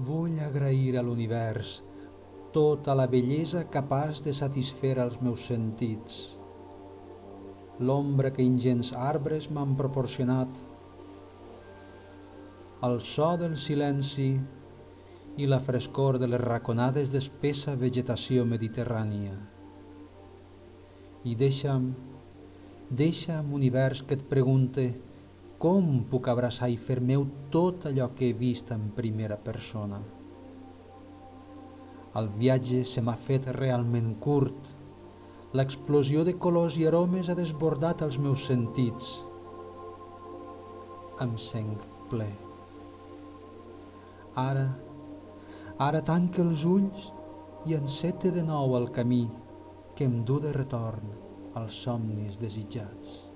Vull agrair a l'univers tota la bellesa capaç de satisfer els meus sentits, l'ombra que ingents arbres m'han proporcionat, el so del silenci i la frescor de les raconades d'espessa vegetació mediterrània. I deixa'm, univers, que et pregunte com puc abraçar i fer meu tot allò que he vist en primera persona. El viatge se m'ha fet realment curt. L'explosió de colors i aromes ha desbordat els meus sentits. Em sent ple. Ara tanque els ulls i encete de nou el camí que em du de retorn als somnis desitjats.